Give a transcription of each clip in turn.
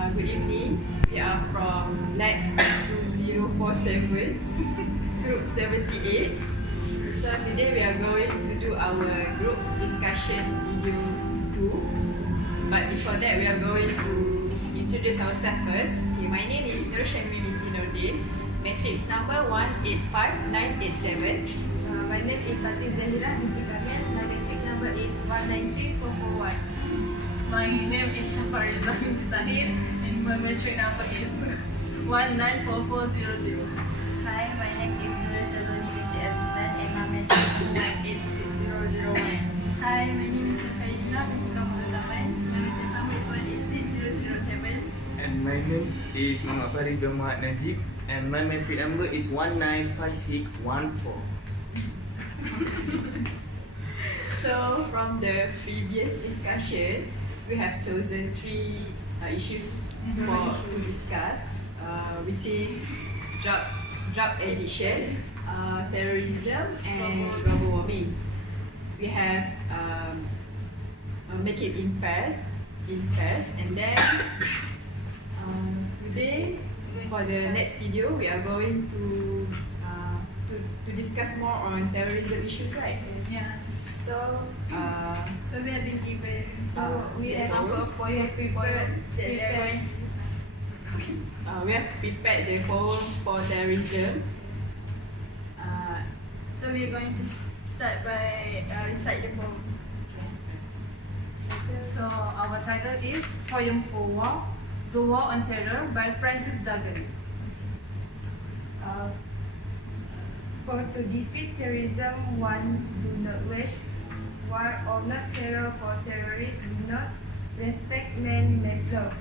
Good evening. We are from Next 2047, Group 78. So today we are going to do our group discussion video 2. But before that, we are going to introduce ourselves first. Okay, my name is Nur Syamimi binti Nordin. Matrix number 185987. My name is Fatih Zahira binti Kamil. My matric number is 193441. My name is Shafariza binti Zahir and my matric number is 194400. Hi, my name is Nur Shazoni binti Azizan and my matric number is 6001. Hi, my name is Kaina binti Kamul Zaman. My matric number is 186007. And my name is Muhammad Farid bin Muhammad Najib and my matric number is 195614. So from the previous discussion, we have chosen 3 issues to discuss, which is drug addiction, terrorism, and global warming. We have make it in pairs, and then today for the next video we are going to discuss more on terrorism issues, right? Yeah. So So we have been given we yes, have example of point that they are going to use. we have prepared the poem for terrorism. So we are going to start by recite the poem. So our title is Poem for War, The War on Terror by Francis Duggan. For to defeat terrorism, one do not wage war or not terror, for terrorists do not respect man-made laws.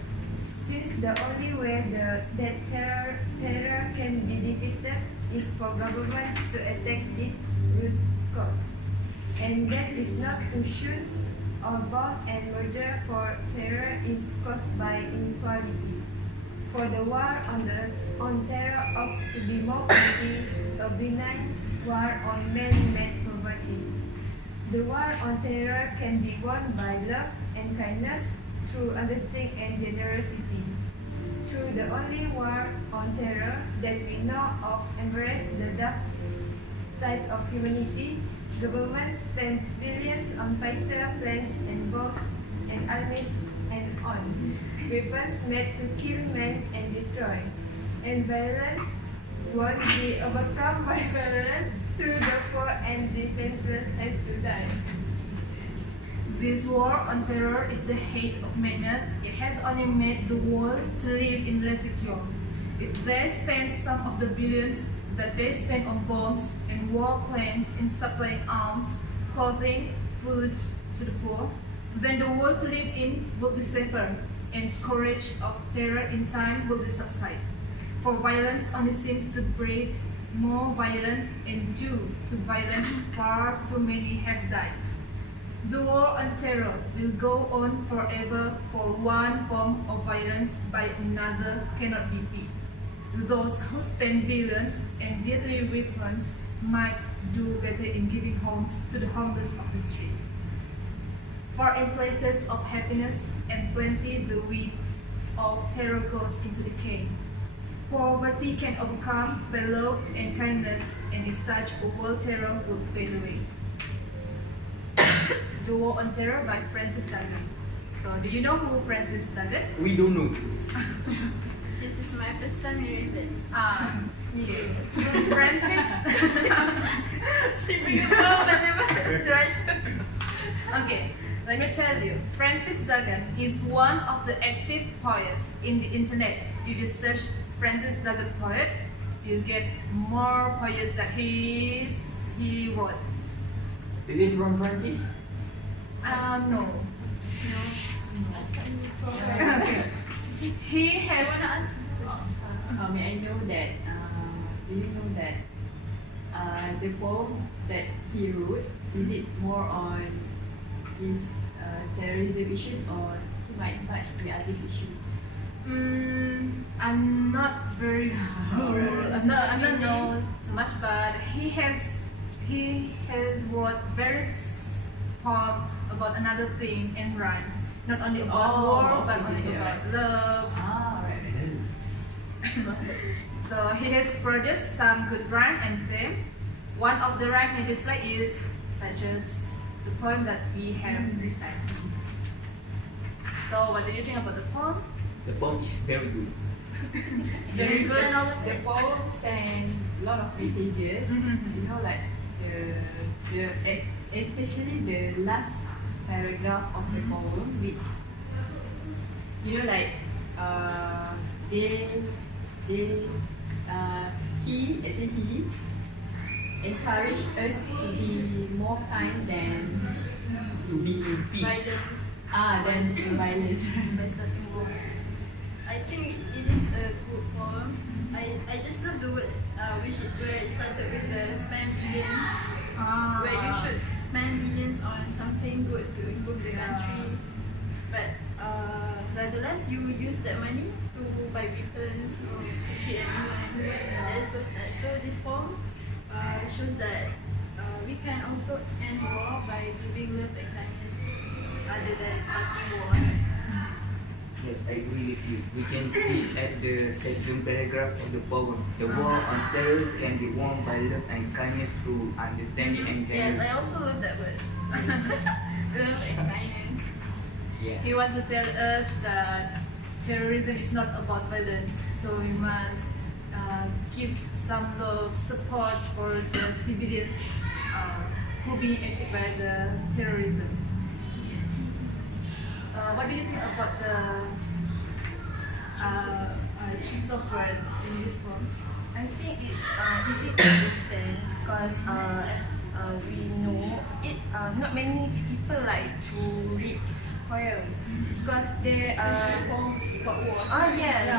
Since the only way that terror can be defeated is for governments to attack its root cause. And that is not to shoot or bomb and murder, for terror is caused by inequality. For the war on terror ought to be more friendly, a benign war on man-made poverty. The war on terror can be won by love and kindness, through understanding and generosity. Through the only war on terror that we know of embrace the dark side of humanity, government spends billions on fighter planes and bombs and armies and on weapons made to kill men and destroy. And violence won't be overcome by violence, through the poor and defenseless has to die. This war on terror is the height of madness. It has only made the world to live in insecure. If they spend some of the billions that they spend on bombs and war planes in supplying arms, clothing, food to the poor, then the world to live in will be safer, and scourge of terror in time will be subside. For violence only seems to breed more violence, and due to violence far too many have died. The war on terror will go on forever, for one form of violence by another cannot be beat. Those who spend billions and deadly weapons might do better in giving homes to the homeless of the street. For in places of happiness and plenty, the weed of terror goes into decay. Poverty can overcome by love and kindness, and in such a world terror will fade away. The War on Terror by Francis Duggan. So, do you know who Francis Duggan? We don't know. This is my first time hearing that. Okay. Francis. She brings it up and never tried. Okay, let me tell you. Francis Duggan is one of the active poets in the internet. If you search Francis Duggan poet, you'll get more poets that he wrote. Is it from Francis? No. Okay. He has. may I know that do you know that the poem that he wrote, is it more on his terrorism issues, or he might touch the other issues? I'm not very good. I'm not know so much, but he has wrote various poem about another thing and rhyme. Not only about war, but only about love, So he has produced some good rhyme and theme. One of the rhyme he displayed is such as the poem that we have recited. So what do you think about the poem? The poem is very good. Very good. The poem send a lot of messages. You know, like especially the last paragraph of the poem, which you know, like he encouraged us to be more kind than To be in peace. Violence than to violence. by starting war. I think it is a good poem. I just love the words where it started with the spend billions, where you should spend millions on something good to improve the country, but rather less you use that money to buy weapons or treat anyone. That is so sad. So this poem shows that we can also end war by giving love and kindness rather than starting war. Yes, I agree with you. We can see at the second paragraph of the poem, the war on terror can be won by love and kindness through understanding and Yes, kindness. I also love that word. Love and kindness. Yeah. He wants to tell us that terrorism is not about violence, so we must give some love, support for the civilians who being attacked by the terrorism. What do you think about the choice of word in this poem? I think it's easy to understand because as we know it, not many people like to read poems because they yes,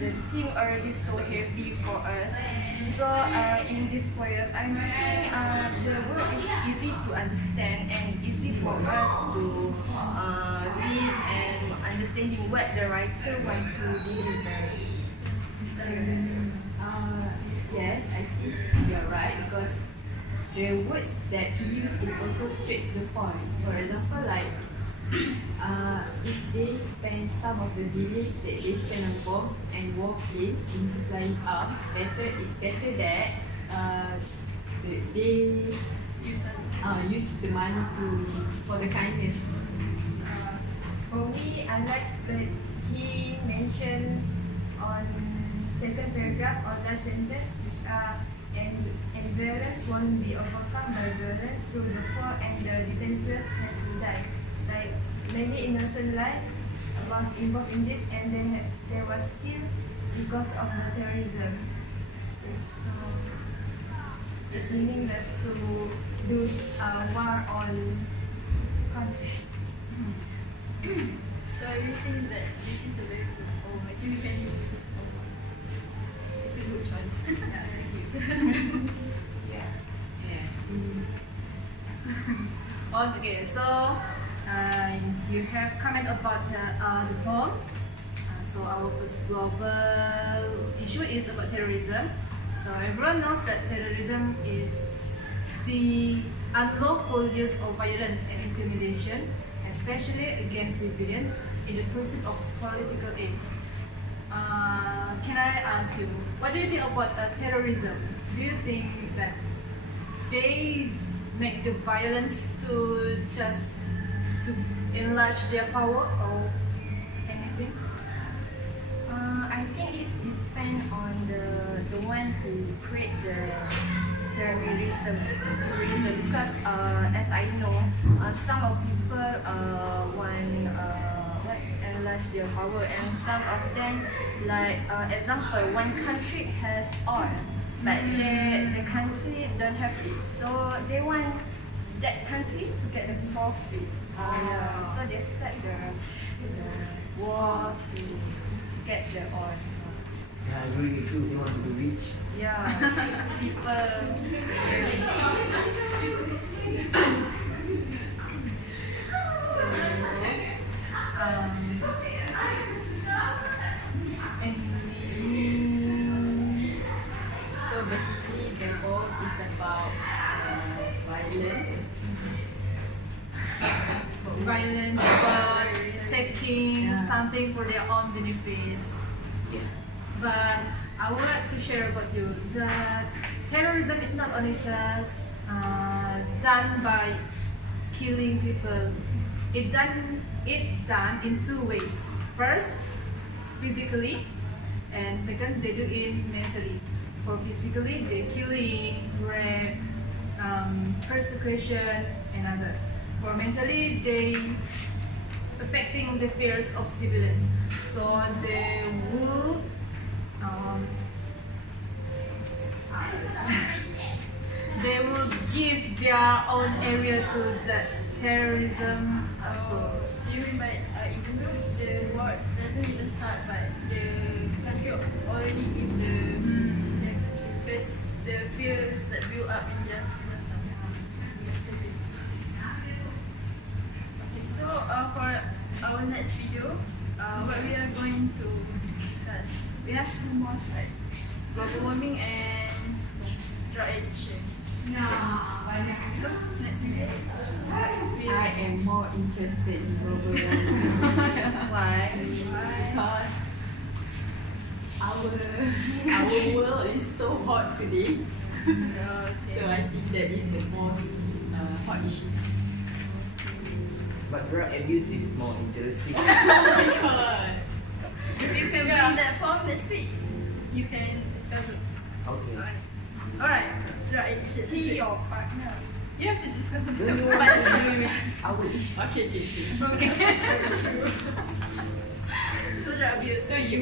the theme already so heavy for us. So in this poem, I think the word is easy to understand and easy for us to read and understanding what the writer want to deliver. Yes, I think you're right because the words that he used is also straight to the point. For example, like if they spend some of the billions that they spend on bombs and warplanes in supplying arms, it's better that they use the money for the kindness. For me, I like that he mentioned on second paragraph or last sentence, which are and violence won't be overcome by violence through the poor and the defenseless has to die. Like many innocent lives was involved in this, and there was killed because of the terrorism. So it's meaningless to do war on country. So I really think that this is a very good poem. I think we can use this poem. It's a good choice. Yeah. Yes. Okay, so you have comment about the poem. So our first global issue is about terrorism. So everyone knows that terrorism is the unlawful use of violence and intimidation, especially against civilians in the pursuit of political aim. Can I ask you, what do you think about terrorism? Do you think that they make the violence to just to enlarge their power or anything? I think it depends on the one who create the terrorism because as I know some of people want enlarge their power, and some of them, like example, one country has oil but the country don't have it, so they want that country to get the profit. So they start the war to get the oil. Yeah, I agree with you. They want to be rich. Yeah, people. So, So basically, the poem is about violence. violence, about taking some something for their own benefits. Yeah. But I would like to share about you that terrorism is not only just done by killing people. It done in two ways. First, physically, and second, they do it mentally. For physically, they killing, rape, persecution, and other. For mentally, they affecting the fears of civilians. So they would they will give their own area to the terrorism. So You mean by even though the war doesn't even start, but the country already in the because the fears that build up in their some. Okay, so for our next video, what we are going to discuss, we have two more, right? Global warming and drug addiction. So next video, I am more interested in global warming. Why? Because our world is so hot today. So I think that is the most hot issues. But drug abuse is more interesting. Oh my god. if you can bring that form this week, you can discuss it. Okay. Alright, so drug addiction. He your partner. You have to discuss it. No, with you the want partner. our issue. Okay. So drug abuse. So you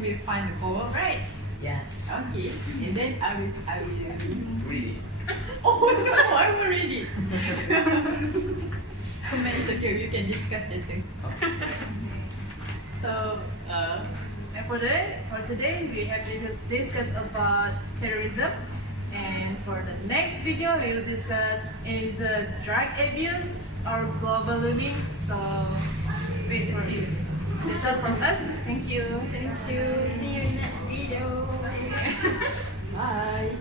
will find the poem, right? Yes. Okay. And then I will Really. Oh no, I'm already. It's okay, we can discuss later. So and for today we have discussed about terrorism, and for the next video we will discuss either drug abuse or global warming. So wait for it. That's all from us. Thank you. Thank you. See you in next video. bye.